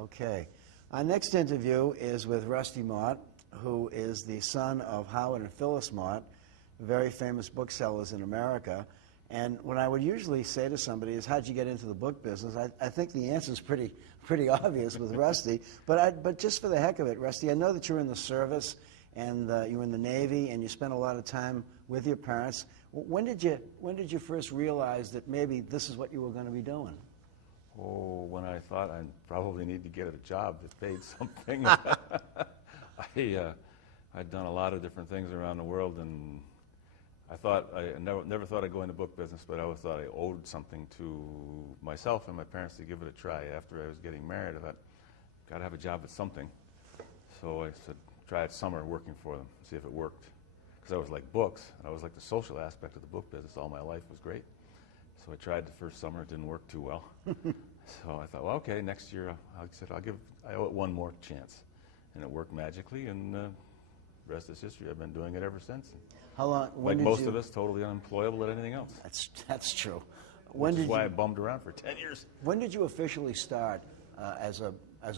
Okay. Our next interview is with Rusty Mott, who is the son of Howard and Phyllis Mott, very famous booksellers in America. And what I would usually say to somebody is, how'd you get into the book business? I think the answer is pretty obvious with Rusty. But just for the heck of it, Rusty, I know that you're in the service and you were in the Navy and you spent a lot of time with your parents. When did you first realize that maybe this is what you were going to be doing? Oh, when I thought I probably need to get a job that paid something. I'd done a lot of different things around the world, and I never thought I'd go into book business, but I always thought I owed something to myself and my parents to give it a try. After I was getting married, I thought, got to have a job at something. So I said, try it summer working for them, see if it worked. Because I was like books, and I was like the social aspect of the book business all my life was great. So I tried the first summer, it didn't work too well. So I thought, well, okay, next year, I owe it one more chance. And it worked magically, and the rest is history. I've been doing it ever since. How long? Like most of us, totally unemployable at anything else. That's true. Which is why I bummed around for 10 years. When did you officially start as a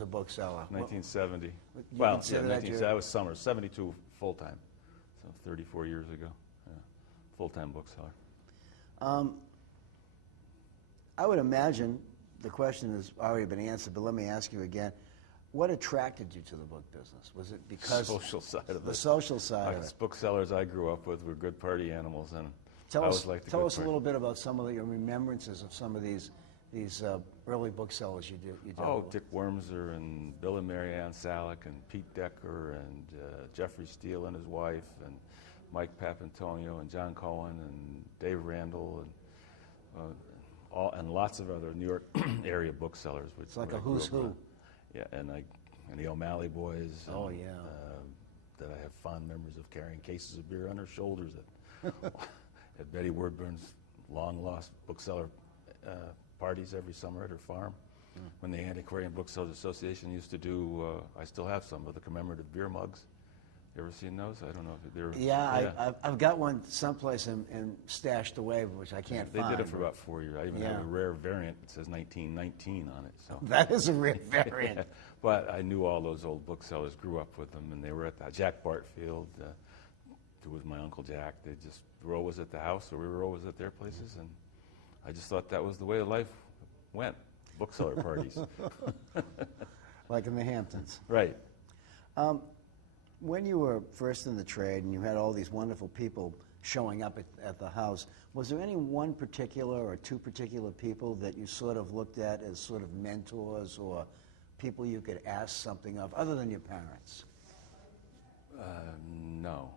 bookseller? 1970. Well, yeah, 1970. I was summer, 72 full-time. So 34 years ago. Yeah. Full-time bookseller. I would imagine the question has already been answered, but let me ask you again. What attracted you to the book business? Was it because social side of it? The social side of it. Booksellers I grew up with were good party animals, and tell us a little bit about some of your remembrances of some of these early booksellers you did. Oh, Dick Wormser and Bill and Mary Ann Salick and Pete Decker and Jeffrey Steele and his wife and Mike Papantonio and John Cohen and Dave Randall and lots of other New York area booksellers. It's like a who's who. Yeah, and the O'Malley boys. Oh, yeah. That I have fond memories of carrying cases of beer on her shoulders at Betty Wordburn's long-lost bookseller parties every summer at her farm. When the Antiquarian Booksellers Association used to do, I still have some of the commemorative beer mugs. You ever seen those? I don't know if they're... Yeah, I've got one someplace and stashed away, which I can't find. They did it for about 4 years. I even have a rare variant that says 1919 on it. So that is a rare variant. Yeah. But I knew all those old booksellers, grew up with them, and they were at Jack Bartfield, who was my Uncle Jack. They were always at the house, or we were always at their places, and I just thought that was the way of life went, bookseller parties. Like in the Hamptons. Right. When you were first in the trade and you had all these wonderful people showing up at the house, was there any one particular or two particular people that you sort of looked at as sort of mentors or people you could ask something of, other than your parents? No.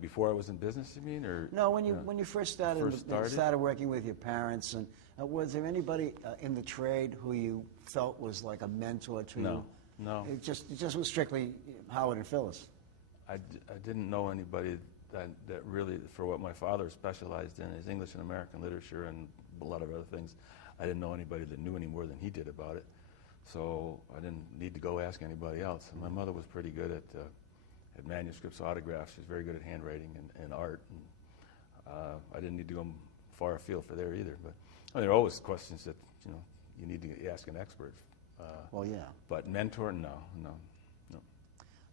Before I was in business, you mean? Or no, when you first started working with your parents, and was there anybody in the trade who you felt was like a mentor to you? No. It just was strictly Howard and Phyllis. I didn't know anybody that really, for what my father specialized in, is English and American literature and a lot of other things. I didn't know anybody that knew any more than he did about it. So I didn't need to go ask anybody else. And my mother was pretty good at manuscripts, autographs. She was very good at handwriting and art. And, I didn't need to go far afield for there either. But there are always questions that you need to ask an expert. Well, yeah. But mentor, no.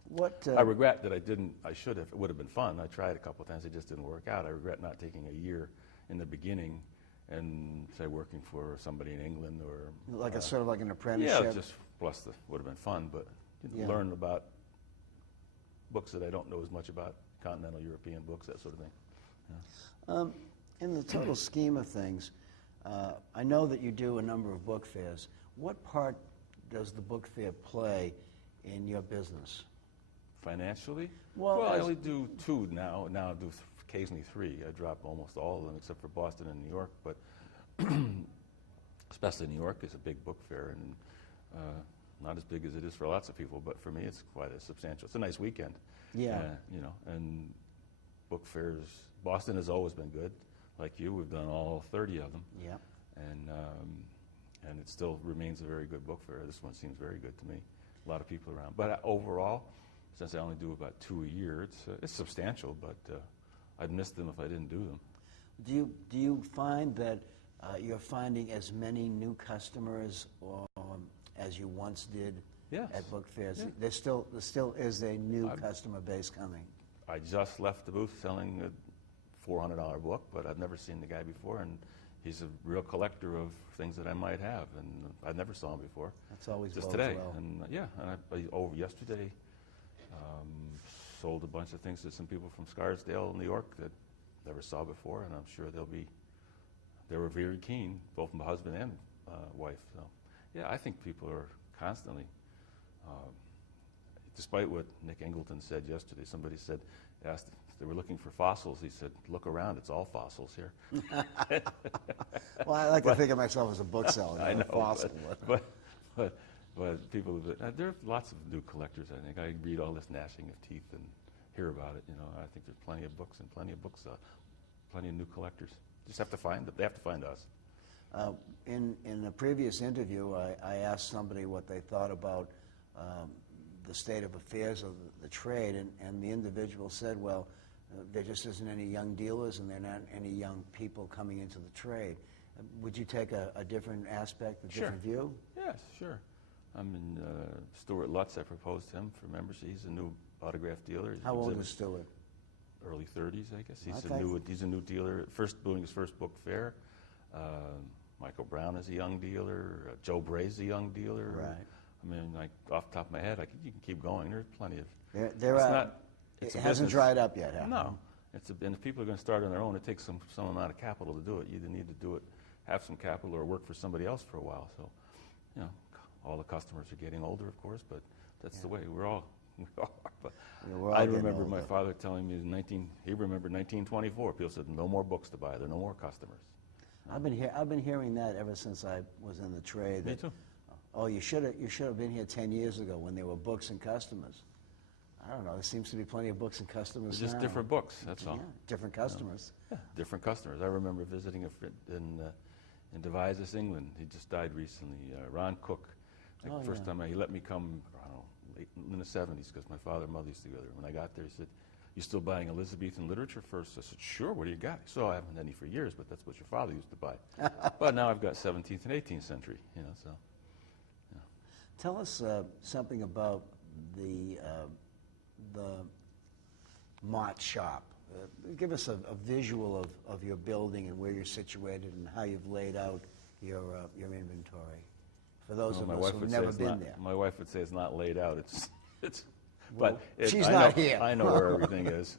What? I regret that I didn't. I should have. It would have been fun. I tried a couple of times. It just didn't work out. I regret not taking a year in the beginning and say working for somebody in England or like a sort of like an apprenticeship. Yeah, just plus would have been fun, but learn about books that I don't know as much about, continental European books, that sort of thing. Yeah. In the total scheme of things, I know that you do a number of book fairs. What part does the book fair play in your business? Financially? Well, I only do 2 now. Now I do occasionally 3. I drop almost all of them except for Boston and New York. But especially New York is a big book fair, and not as big as it is for lots of people. But for me, it's quite a substantial. It's a nice weekend. Yeah. And book fairs. Boston has always been good. Like you, we've done all 30 of them. Yeah. And it still remains a very good book fair. This one seems very good to me. A lot of people around. But overall, since I only do about 2 a year, it's substantial, but I'd miss them if I didn't do them. Do you find that you're finding as many new customers as you once did Yes. at book fairs? Yeah. There still is a new customer base coming. I just left the booth selling a $400 book, but I've never seen the guy before, and he's a real collector of things that I might have, and I never saw him before. That's always just bodes today. well. And over yesterday, sold a bunch of things to some people from Scarsdale, New York, that never saw before, and I'm sure they were very keen, both my husband and wife. So, yeah, I think people are constantly, despite what Nick Engleton said yesterday, somebody asked if they were looking for fossils. He said, "Look around, it's all fossils here." Well, I like to think of myself as a bookseller, not I know, a fossil. but people, there are lots of new collectors. I think I read all this gnashing of teeth and hear about it. I think there's plenty of books and plenty of new collectors. Just have to find them. They have to find us. In a previous interview, I asked somebody what they thought about the state of affairs of the trade, and the individual said, well, there just isn't any young dealers and there are not any young people coming into the trade. Would you take a different aspect, a different view? Yes, sure. Stuart Lutz, I proposed him for membership. He's a new autograph dealer. How old is Stuart? Early 30s, I guess. Okay. He's a new dealer. Doing his first book fair. Michael Brown is a young dealer. Joe Bray's a young dealer. Right. Off the top of my head, you can keep going. There's plenty of. It hasn't dried up yet, have No. And if people are going to start on their own, it takes some amount of capital to do it. You either need to do it, have some capital, or work for somebody else for a while. So, all the customers are getting older, of course, but that's the way we all are. But I remember my father telling me he remembered 1924. People said no more books to buy. There are no more customers. I've been hearing that ever since I was in the trade. Me too. Oh, you should have been here 10 years ago when there were books and customers. I don't know. There seems to be plenty of books and customers It's just now. different books. That's all. Yeah, different customers. Yeah, different customers. I remember visiting a friend in Devizes, England. He just died recently. Ron Cook. The first time he let me come, I don't know, late in the 70s, because my father and mother used to go there. When I got there, he said, "You still buying Elizabethan literature first?" I said, "Sure. What do you got?" He said, "I haven't had any for years, but that's what your father used to buy." But now I've got 17th and 18th century. So. Yeah. Tell us something about the Mott shop. Give us a visual of your building and where you're situated and how you've laid out your inventory. For those of us who've never been there. My wife would say it's not laid out. She's not here. I know where everything is.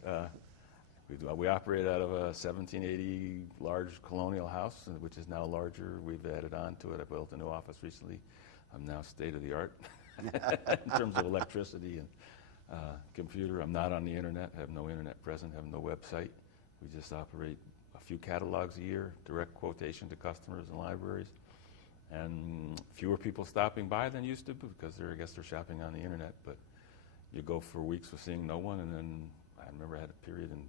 We operate out of a 1780 large colonial house, which is now larger. We've added on to it. I built a new office recently. I'm now state-of-the-art in terms of electricity and computer. I'm not on the internet. I have no internet present. I have no website. We just operate a few catalogs a year, direct quotation to customers and libraries. And fewer people stopping by than used to, because I guess they're shopping on the internet. But you go for weeks with seeing no one, and then I remember I had a period in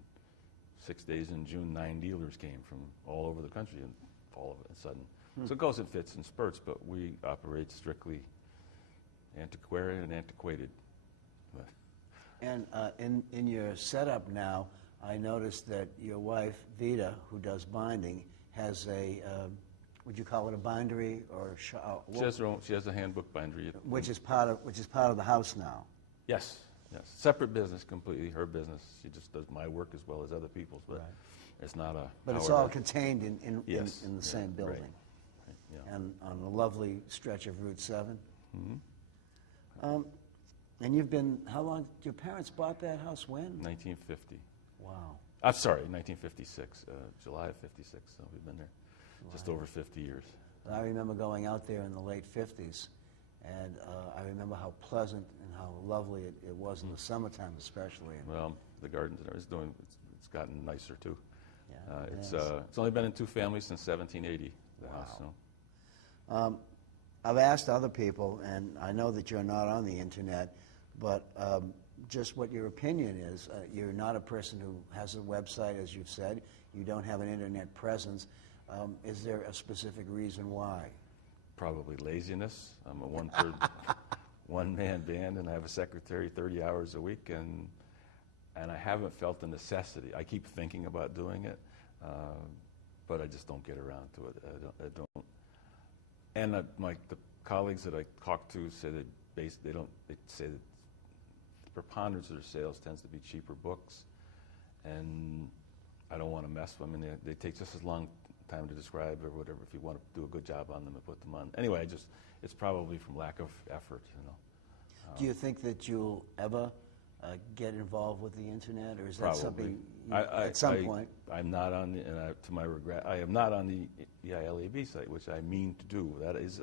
6 days in June, 9 dealers came from all over the country, and all of it sudden. So it goes in fits and spurts, but we operate strictly antiquarian and antiquated. And in your setup now, I noticed that your wife, Vita, who does binding, has a, would you call it a bindery or She has a handbook bindery. which is part of the house now. Yes. Separate business completely. Her business. She just does my work as well as other people's, but it's not a. But it's all contained in the same building. Right. Yeah. And on a lovely stretch of Route 7. Mm-hmm. And you've been, how long, your parents bought that house when? 1950. Wow. I'm sorry, 1956, July of 56, so we've been there just over 50 years. I remember going out there in the late 50s, and I remember how pleasant and how lovely it was in the summertime especially. Well, the gardens it's gotten nicer too. Yeah, it's only been in 2 families since 1780, the house. So. I've asked other people, and I know that you're not on the internet, but just what your opinion is. You're not a person who has a website, as you've said. You don't have an internet presence. Is there a specific reason why? Probably laziness. I'm a one-man band, and I have a secretary 30 hours a week, and I haven't felt the necessity. I keep thinking about doing it, but I just don't get around to it. I don't. And the colleagues that I talk to say they say that the preponderance of their sales tends to be cheaper books, and I don't want to mess with them. I mean, they take just as long time to describe or whatever if you want to do a good job on them and put them on. Anyway, it's probably from lack of effort, you know. Do you think that you'll ever get involved with the internet, or is that Probably. something at some point? I'm not on the, and to my regret, I am not on the EILAB site, which I mean to do. That is,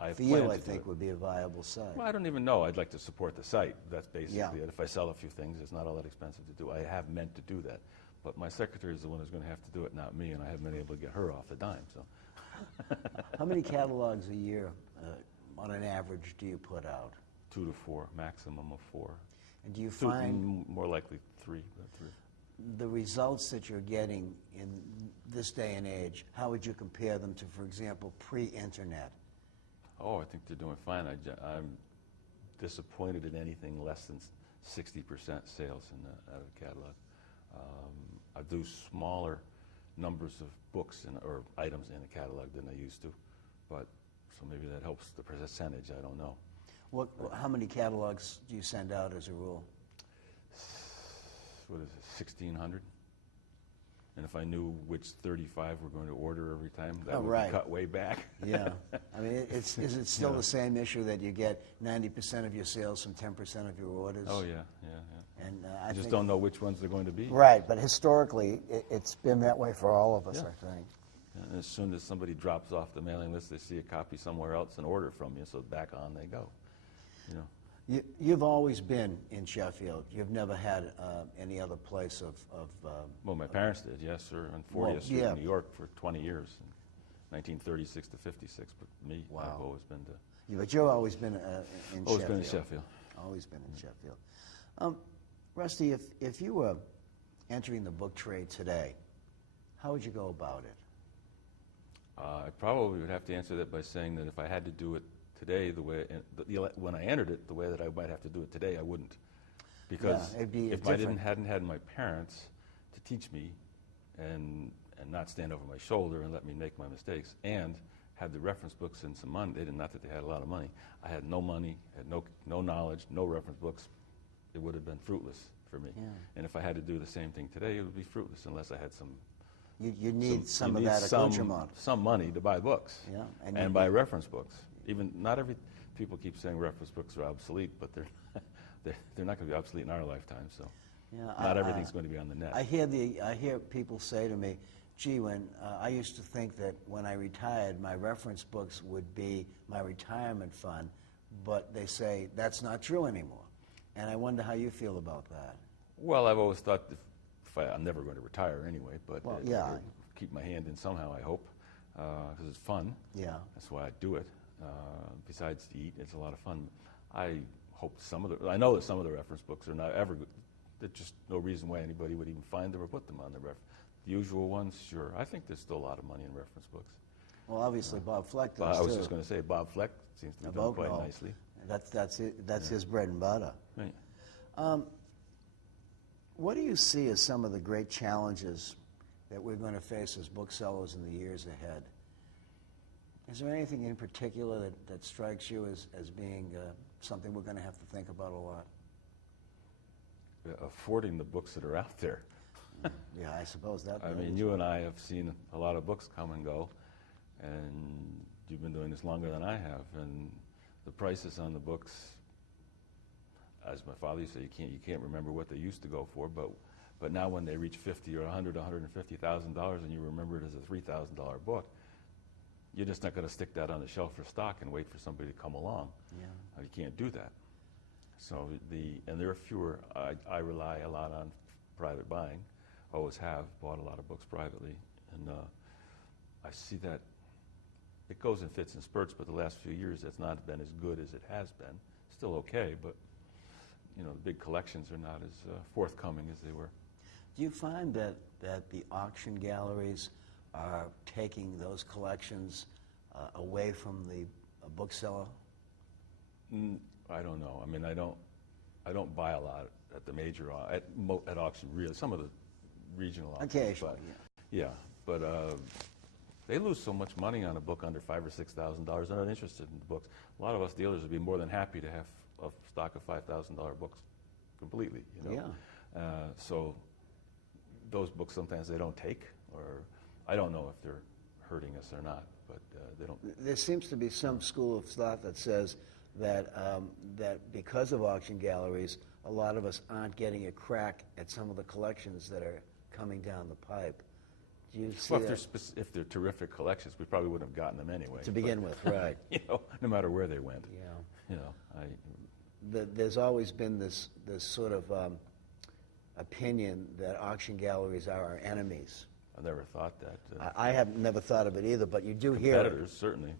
I For you, I think, would be a viable site. Well, I don't even know. I'd like to support the site. That's basically Yeah. it. If I sell a few things, it's not all that expensive to do. I have meant to do that. But my secretary is the one who's going to have to do it, not me, and I haven't been able to get her off a dime. So, How many catalogs a year, on an average, do you put out? 2 to 4, maximum of 4. And do you 2, find more likely 3, but 3. the results that you're getting in this day and age, how would you compare them to, for example, pre-internet? Oh, I think they're doing fine. I'm disappointed in anything less than 60% sales out of the catalog. I do smaller numbers of books or items in a catalog than I used to, but so maybe that helps the percentage. I don't know. How many catalogs do you send out as a rule? What is it, 1,600? And if I knew which 35 we're going to order every time, that would be cut way back. Yeah. I mean, is it still the same issue that you get 90% of your sales from 10% of your orders? Oh, yeah. And I just don't know which ones they're going to be. Right, but historically, it's been that way for all of us, Yeah. I think. And as soon as somebody drops off the mailing list, they see a copy somewhere else and order from you, so back on they go. You know. You've always been in Sheffield. You've never had any other place of Well, my parents did, yes, sir, on 40th Street in New York for 20 years, 1936 to 56. But me, I've always been to. Yeah, but you've always been in Sheffield. Always been in Sheffield. Always been in Sheffield. Rusty, if you were entering the book trade today, how would you go about it? I probably would have to answer that by saying that if I had to do it today, when I entered it, the way that I might have to do it today, I wouldn't. Because if I hadn't had my parents to teach me and not stand over my shoulder and let me make my mistakes, and had the reference books and some money, not that they had a lot of money, I had no money, had no knowledge, no reference books, it would have been fruitless for me. Yeah. And if I had to do the same thing today, it would be fruitless unless I had some. You need some of that accoutrement. Some money to buy books. Yeah, and buy reference books. Even not every people keep saying reference books are obsolete, but they're not going to be obsolete in our lifetime. So not everything's going to be on the net. I hear people say to me, "Gee, when I used to think that when I retired, my reference books would be my retirement fund," but they say that's not true anymore. And I wonder how you feel about that. Well, I've always thought I'm never going to retire anyway, but keep my hand in somehow, I hope, because it's fun. Yeah. That's why I do it. Besides to eat, it's a lot of fun. I hope I know that some of the reference books are not ever good. There's just no reason why anybody would even find them or put them on the The usual ones, sure. I think there's still a lot of money in reference books. Well, obviously Bob Fleck does I was too. just going to say Bob Fleck seems to be doing quite nicely. That's his bread and butter. Right. What do you see as some of the great challenges that we're going to face as booksellers in the years ahead? Is there anything in particular that strikes you as being something we're going to have to think about a lot? Affording the books that are out there. Yeah, I suppose that. I mean, you and I have seen a lot of books come and go, and you've been doing this longer than I have, and the prices on the books, as my father used to say, you can't remember what they used to go for, but now when they reach $50,000 or $100,000, $150,000, and you remember it as a $3,000 book, you're just not going to stick that on the shelf for stock and wait for somebody to come along. Yeah. You can't do that. So and there are fewer. I rely a lot on private buying. Always have bought a lot of books privately, and I see that it goes in fits and spurts. But the last few years, it's not been as good as it has been. Still okay, but the big collections are not as forthcoming as they were. Do you find that the auction galleries are taking those collections away from the bookseller? I don't know. I mean, I don't buy a lot at the major at auction. Really, some of the regional auctions. Occasionally, yeah. but they lose so much money on a book under $5,000 or $6,000. They're not interested in the books. A lot of us dealers would be more than happy to have a stock of $5,000 books completely. You know? Yeah. So those books sometimes they don't take, or I don't know if they're hurting us or not, but they don't. There seems to be some school of thought that says that that because of auction galleries, a lot of us aren't getting a crack at some of the collections that are coming down the pipe. Do you see Well, that? if they're terrific collections, we probably wouldn't have gotten them anyway. To begin with, right. You know, no matter where they went. Yeah. You know, There's always been this sort of opinion that auction galleries are our enemies. I never thought that. I have never thought of it either, but you do hear it. Competitors, certainly.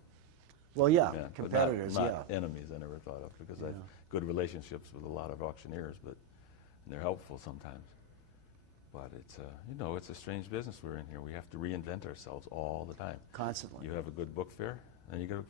Well, yeah, But competitors, not yeah. enemies I never thought of, because I have good relationships with a lot of auctioneers, but and they're helpful sometimes. But it's you know, it's a strange business we're in here. We have to reinvent ourselves all the time. Constantly. You have a good book fair, and you got to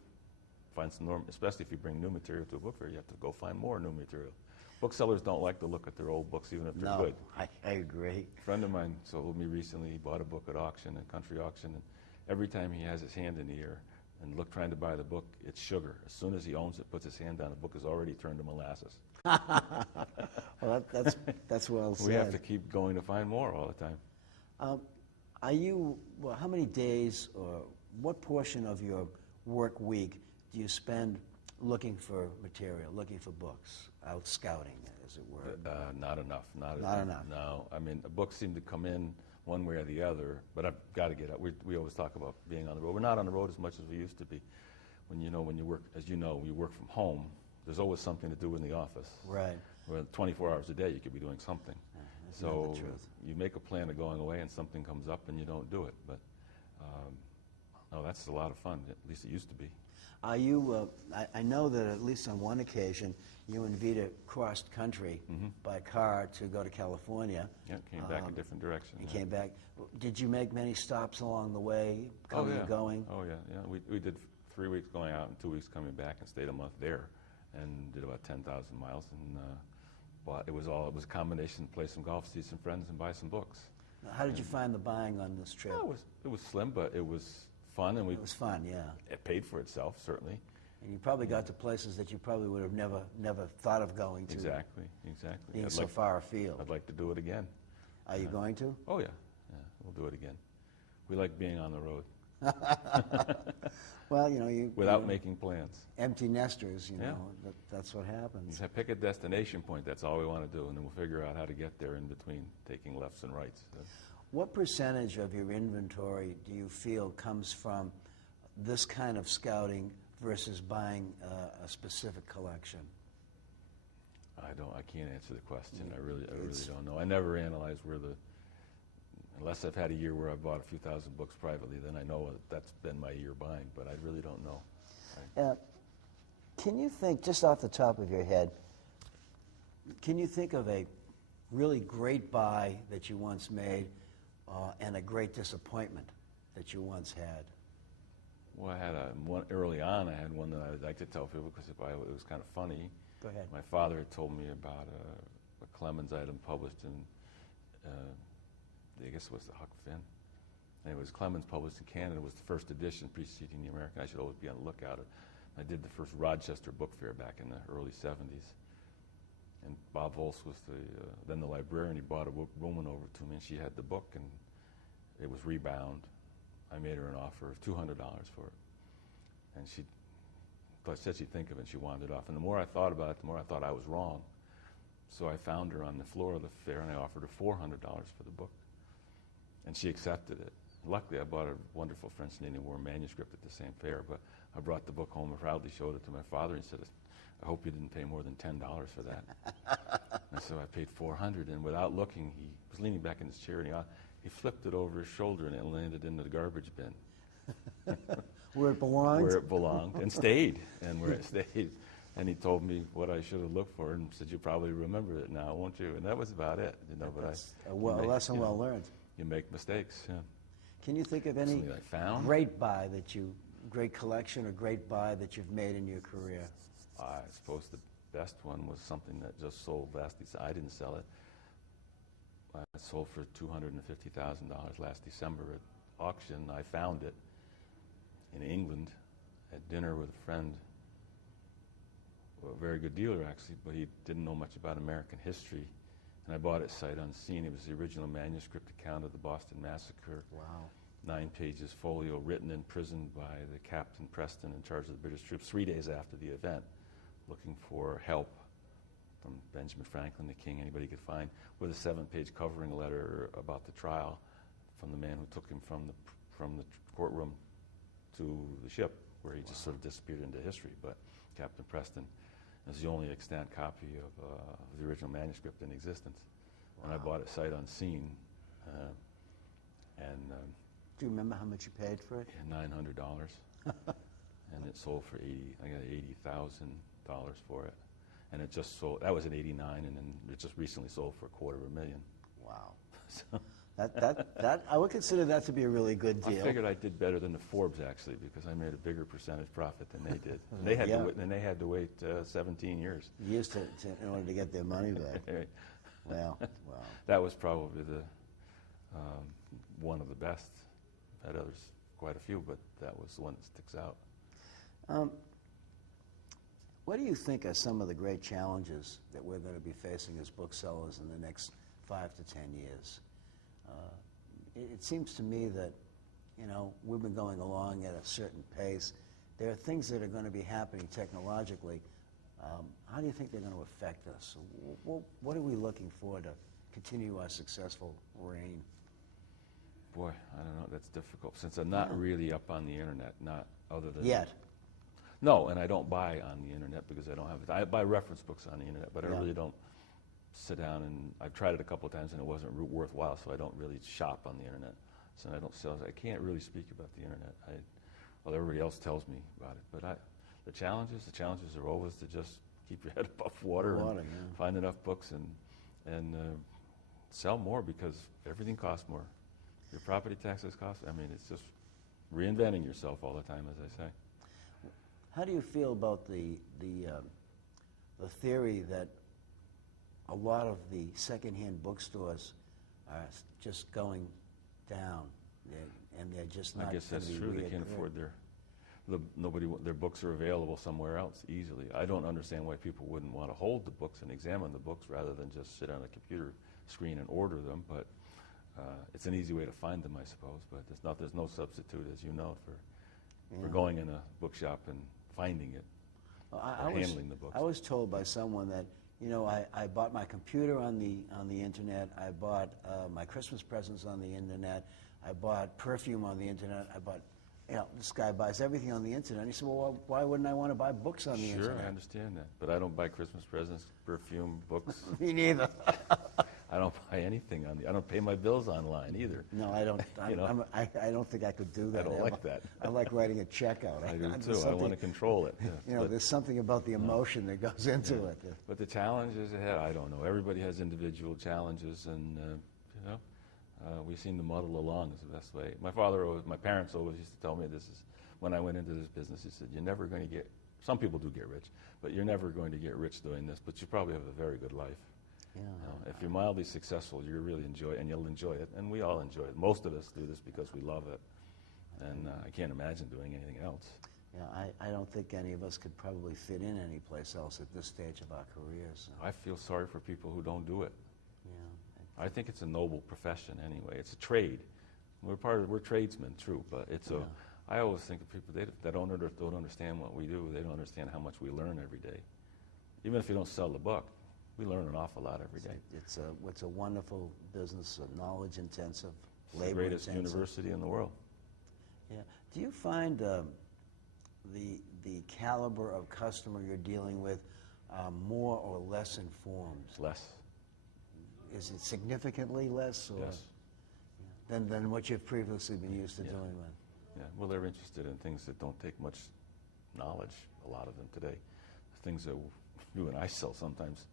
find some especially if you bring new material to a book fair, you have to go find more new material. Booksellers don't like to look at their old books, even if they're good. I agree. A friend of mine told me recently he bought a book at auction, a country auction, and every time he has his hand in the air and trying to buy the book, it's sugar. As soon as he owns it, puts his hand down, the book is already turned to molasses. Well, that's well said. We have to keep going to find more all the time. Well, how many days or what portion of your work week do you spend looking for material, looking for books, out scouting, as it were? Not enough. Not enough. No. I mean, books seem to come in one way or the other, but I've got to get out. We always talk about being on the road. We're not on the road as much as we used to be. When you work, as you know, you work from home, there's always something to do in the office. Right. Well, 24 hours a day, you could be doing something. That's not So the truth. you make a plan of going away and something comes up and you don't do it. But no, that's a lot of fun. At least it used to be. Are you? I know that at least on one occasion, you and Vita crossed country by car to go to California. Yeah, came back a different direction. You yeah. came back. Did you make many stops along the way, coming and going? Oh yeah, yeah. We did 3 weeks going out and 2 weeks coming back, and stayed a month there, and did about 10,000 miles. And it was a combination: play some golf, see some friends, and buy some books. How did you find the buying on this trip? Oh, it was slim, but it was fun, and It was fun, yeah. It paid for itself, certainly. And you probably got to places that you probably would have never thought of going to. Exactly. Being so far afield. I'd like to do it again. Are you going to? Oh yeah, we'll do it again. We like being on the road. Well, you without making plans. Empty nesters, Yeah. that's what happens. Pick a destination point. That's all we want to do, and then we'll figure out how to get there in between taking lefts and rights. What percentage of your inventory do you feel comes from this kind of scouting versus buying a specific collection? I can't answer the question. I really don't know. I never analyze unless I've had a year where I bought a few thousand books privately, then I know that's been my year buying, but I really don't know. Can you think, just off the top of your head, can you think of a really great buy that you once made and a great disappointment that you once had? Well, I had one early on. I had one that I would like to tell people because it was kind of funny. Go ahead. My father had told me about a Clemens item published in, I guess it was the Huck Finn. And it was Clemens published in Canada. It was the first edition preceding the American. I should always be on the lookout. I did the first Rochester book fair back in the early 70s. And Bob Volz was then the librarian. He brought a woman over to me, and she had the book, and it was rebound. I made her an offer of $200 for it. And she said she'd think of it, and she wanted it off. And the more I thought about it, the more I thought I was wrong. So I found her on the floor of the fair, and I offered her $400 for the book. And she accepted it. Luckily, I bought a wonderful French and Indian War manuscript at the same fair, but I brought the book home and proudly showed it to my father. He said, "I hope you didn't pay more than $10 for that." And so I paid $400, and without looking, he was leaning back in his chair, and he flipped it over his shoulder, and it landed in the garbage bin. Where it belonged? Where it belonged, and stayed, and where it stayed. And he told me what I should have looked for, and said, "You probably remember it now, won't you?" And that was about it, But that's a lesson well learned. You make mistakes. Yeah. Can you think of any Something I found? great collection or great buy that you've made in your career? I suppose the best one was something that just sold last December. I didn't sell it. It sold for $250,000 last December at auction. I found it in England at dinner with a friend, a very good dealer actually, but he didn't know much about American history. And I bought it sight unseen. It was the original manuscript account of the Boston Massacre. Wow. 9 pages folio, written in prison by the Captain Preston in charge of the British troops 3 days after the event, looking for help from Benjamin Franklin, the king, anybody he could find, with a 7-page covering letter about the trial from the man who took him from the courtroom to the ship, where he just sort of disappeared into history. But Captain Preston is the only extant copy of the original manuscript in existence. Wow. And I bought it sight unseen. Do you remember how much you paid for it? $900. And it sold for I got $80,000 for it. And it just sold, that was in '89, and then it just recently sold for $250,000. Wow. So that I would consider that to be a really good deal. I figured I did better than the Forbes, actually, because I made a bigger percentage profit than they did. They had to wait 17 years. Years in order to get their money back. Right. Wow. That was probably the one of the best. I've had others, quite a few, but that was the one that sticks out. What do you think are some of the great challenges that we're going to be facing as booksellers in the next 5 to 10 years? It seems to me that, we've been going along at a certain pace. There are things that are going to be happening technologically. How do you think they're going to affect us? What are we looking for to continue our successful reign? Boy, I don't know. That's difficult, since I'm not really up on the internet, not other than... Yet. No, and I don't buy on the internet because I don't have it. I buy reference books on the internet, but I really don't sit down and... I've tried it a couple of times and it wasn't worthwhile, so I don't really shop on the internet. So I don't sell. I can't really speak about the internet. Well, everybody else tells me about it, but the challenges are always to just keep your head above water and find enough books and sell more, because everything costs more. Your property taxes cost. I mean, it's just reinventing yourself all the time, as I say. How do you feel about the theory that a lot of the secondhand bookstores are just going down, and they're just not? I guess that's true. They can't afford their books are available somewhere else easily. I don't understand why people wouldn't want to hold the books and examine the books rather than just sit on a computer screen and order them. But it's an easy way to find them, I suppose. But there's no substitute, as you know, for going in a bookshop and finding it, handling the books. I was told by someone that, I bought my computer on the internet. I bought my Christmas presents on the internet. I bought perfume on the internet. I bought, this guy buys everything on the internet. And he said, well, why wouldn't I want to buy books on the internet? Sure, I understand that. But I don't buy Christmas presents, perfume, books. Me neither. I don't buy anything I don't pay my bills online either. No, I don't. I don't think I could do that. I don't like that. I like writing a check out. I do too. I want to control it. There's something about the emotion that goes into it. But the challenges ahead, I don't know. Everybody has individual challenges, and we seem to muddle along is the best way. My parents always used to tell me this is when I went into this business. He said, "You're never going to get. Some people do get rich, but you're never going to get rich doing this. But you probably have a very good life." Yeah. If you're mildly successful, you really enjoy it, and you'll enjoy it, and we all enjoy it. Most of us do this because we love it, and I can't imagine doing anything else. Yeah, I don't think any of us could probably fit in any place else at this stage of our careers. I feel sorry for people who don't do it. Yeah. I think it's a noble profession anyway. It's a trade. We're tradesmen, true, but it's I always think of people that don't understand what we do. They don't understand how much we learn every day. Even if you don't sell the book, we learn an awful lot every day. It's a wonderful business, knowledge intensive, labor intensive. The greatest university in the world. Yeah. Do you find the caliber of customer you're dealing with more or less informed? Less. Is it significantly less, or yes. than what you've previously been used to dealing with? Yeah. Well, they're interested in things that don't take much knowledge. A lot of them today, the things that you and I sell sometimes.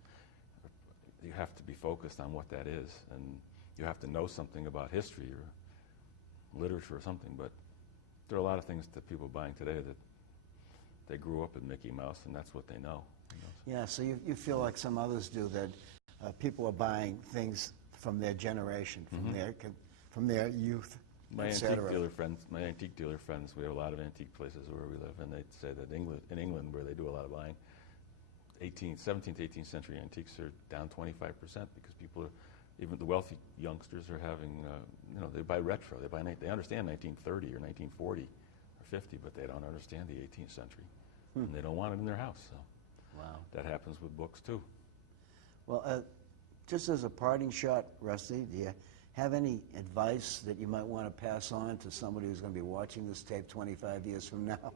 You have to be focused on what that is, and you have to know something about history or literature or something. But there are a lot of things that people are buying today that they grew up with Mickey Mouse, and that's what they know. Yeah, so you feel like some others do, that people are buying things from their generation, from their youth. My et antique cetera. dealer friends, we have a lot of antique places where we live, and they say that in England, where they do a lot of buying, 17th, 18th century antiques are down 25% because people are, even the wealthy youngsters are having, they buy retro. They understand 1930 or 1940 or 50, but they don't understand the 18th century, and they don't want it in their house. So, Wow. that happens with books too. Well, just as a parting shot, Rusty, do you have any advice that you might want to pass on to somebody who's going to be watching this tape 25 years from now?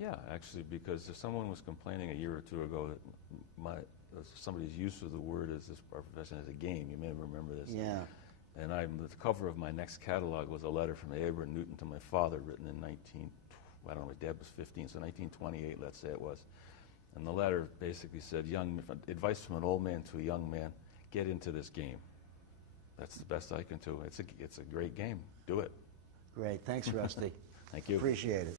Yeah, actually, because if someone was complaining a year or two ago that somebody's use of the word as our profession as a game, you may remember this. Yeah. And the cover of my next catalog was a letter from Abraham Newton to my father, written in I don't know, my dad was 15, so 1928, let's say it was. And the letter basically said, advice from an old man to a young man, get into this game. That's the best I can do. It's a great game. Do it. Great. Thanks, Rusty. Thank you. Appreciate it.